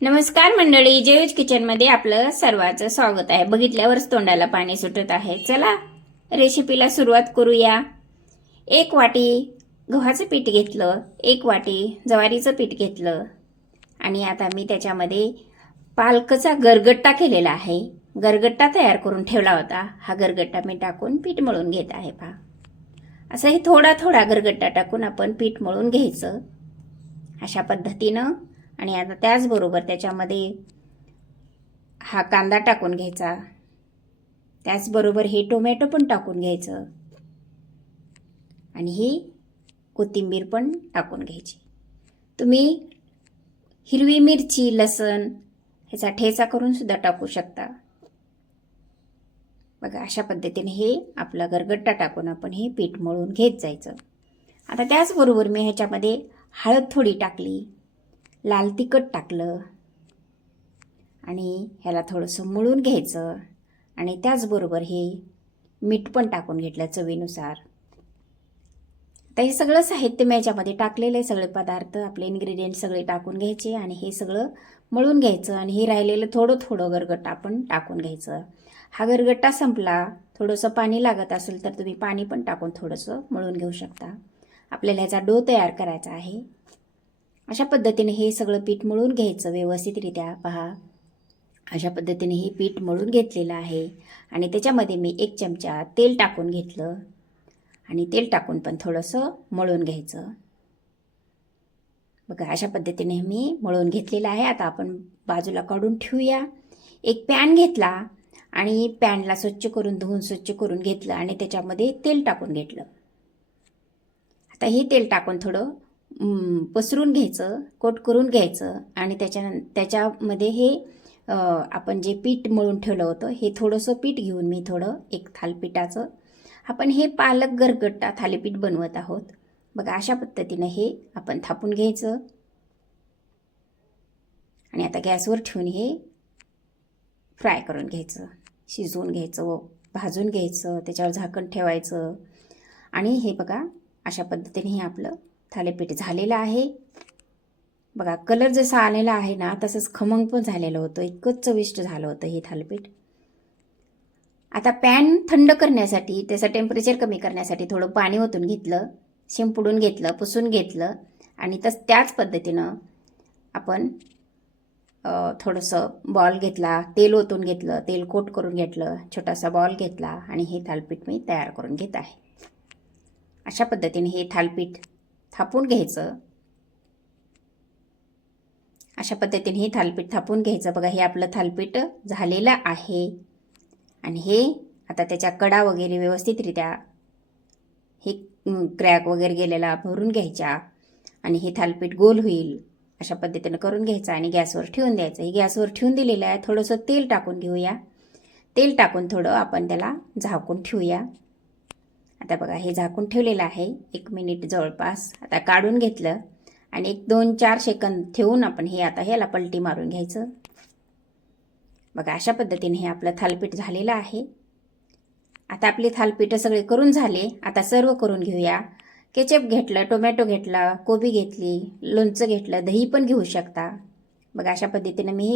नमस्कार मंडळी जयूज किचनमध्ये आपलं सर्वांचं स्वागत आहे. बघितल्यावरच तोंडाला पाणी सुटत आहे. चला रेसिपीला सुरुवात करूया. एक वाटी गव्हाचं पीठ घेतलं. एक वाटी ज्वारीचं पीठ घेतलं. आणि आता मी त्याच्यामध्ये पालकचा गरगट्टा केलेला आहे. गरगट्टा तयार करून ठेवला होता. हा गरगट्टा मी टाकून पीठ मळून घेत आहे पहा. असं हे थोडा थोडा गरगट्टा टाकून आपण पीठ मळून घ्यायचं. अशा पद्धतीनं आणि आता त्याचबरोबर त्याच्यामध्ये हा कांदा टाकून घ्यायचा. त्याचबरोबर हे टोमॅटो पण टाकून घ्यायचं. आणि ही कोथिंबीर पण टाकून घ्यायची. तुम्ही हिरवी मिरची लसण ह्याचा ठेचा करून सुद्धा टाकू शकता. बघा अशा पद्धतीने हे आपला गरगट्टा टाकून आपण हे पीठ मळून घेत जायचं. आता त्याचबरोबर मी ह्याच्यामध्ये हळद थोडी टाकली. लाल तिखट टाकलं आणि ह्याला थोडंसं मळून घ्यायचं आणि त्याचबरोबर हे मीठ पण टाकून घेतलं चवीनुसार. तर हे सगळं साहित्य मी याच्यामध्ये टाकलेलं आहे सगळे पदार्थ आपले इन्ग्रेडियंट सगळे टाकून घ्यायचे आणि हे सगळं मळून घ्यायचं आणि हे राहिलेलं थोडं थोडं गरगट्टा आपण टाकून घ्यायचं. हा गरगट्टा संपला थोडंसं पाणी लागत असेल तर तुम्ही पाणी पण टाकून थोडंसं मळून घेऊ शकता. आपल्याला ह्याचा डो तयार करायचा आहे. अशा पद्धतीने हे सगळं पीठ मळून घ्यायचं व्यवस्थितरित्या पहा. अशा पद्धतीने हे पीठ मळून घेतलेलं आहे. आणि त्याच्यामध्ये मी एक चमचा तेल टाकून घेतलं. आणि तेल टाकून पण थोडंसं मळून घ्यायचं. बघा अशा पद्धतीने मी मळून घेतलेलं आहे. आता आपण बाजूला काढून ठेवूया. एक पॅन घेतला आणि पॅनला स्वच्छ करून धुवून स्वच्छ करून घेतलं आणि त्याच्यामध्ये तेल टाकून घेतलं. आता हे तेल टाकून थोडं पसरून घ्यायचं कोट करून घ्यायचं आणि त्याच्यान त्याच्यामध्ये हे आपण जे पीठ मळून ठेवलं होतं हे थोडंसं पीठ घेऊन मी थोडं एक थालपीठाचं आपण हे पालक गरगट्टा थालीपीठ बनवत आहोत. बघा अशा पद्धतीनं हे आपण थापून घ्यायचं. आणि आता गॅसवर ठेवून हे फ्राय करून घ्यायचं. शिजवून घ्यायचं भाजून घ्यायचं त्याच्यावर झाकण ठेवायचं. आणि हे बघा अशा पद्धतीने हे आपलं थालीपीठ झालेलं आहे. बघा कलर जसा आलेला आहे ना तसंच खमंग पण झालेलं होतं. इतकंच चविष्ट झालं होतं हे थालीपीठ. आता पॅन थंड करण्यासाठी त्याचं टेम्परेचर कमी करण्यासाठी थोडं पाणी ओतून घेतलं शिंपडून घेतलं पुसून घेतलं आणि तस त्याच पद्धतीनं आपण थोडंसं बॉल घेतला तेल ओतून घेतलं तेल कोट करून घेतलं छोटासा बॉल घेतला आणि हे थालपीठ मी तयार करून घेत आहे. अशा पद्धतीने हे थालपीठ थापून घ्यायचं. अशा पद्धतीने हे थालपीठ थापून घ्यायचं. बघा हे आपलं थालपीठ झालेलं आहे. आणि हे आता त्याच्या कडा वगैरे व्यवस्थितरित्या हे क्रॅक वगैरे गेलेला भरून घ्यायच्या. आणि हे थालपीठ गोल होईल. अशा पद्धतीनं करून घ्यायचं आणि गॅसवर ठेवून द्यायचं. हे गॅसवर ठेवून दिलेलं आहे. थोडंसं तेल टाकून घेऊया. तेल टाकून थोडं आपण त्याला झाकून ठेवूया. आता बघा हे झाकून ठेवलेलं आहे. एक मिनिट जवळपास आता काढून घेतलं. आणि एक दोन चार सेकंद ठेवून आपण हे आता ह्याला पलटी मारून घ्यायचं. बघा अशा पद्धतीने हे आपलं थालपीठ झालेलं आहे. आता आपली थालपीठं सगळे करून झाले. आता सर्व करून घेऊया. केचप घेतलं टोमॅटो घेतला कोबी घेतली लोणचं घेतलं दही पण घेऊ शकता. बघा अशा पद्धतीनं मी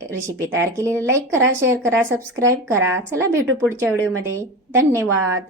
हे रेसिपी तयार केलेली. लाईक करा शेअर करा सबस्क्राईब करा. चला भेटू पुढच्या व्हिडिओमध्ये धन्यवाद.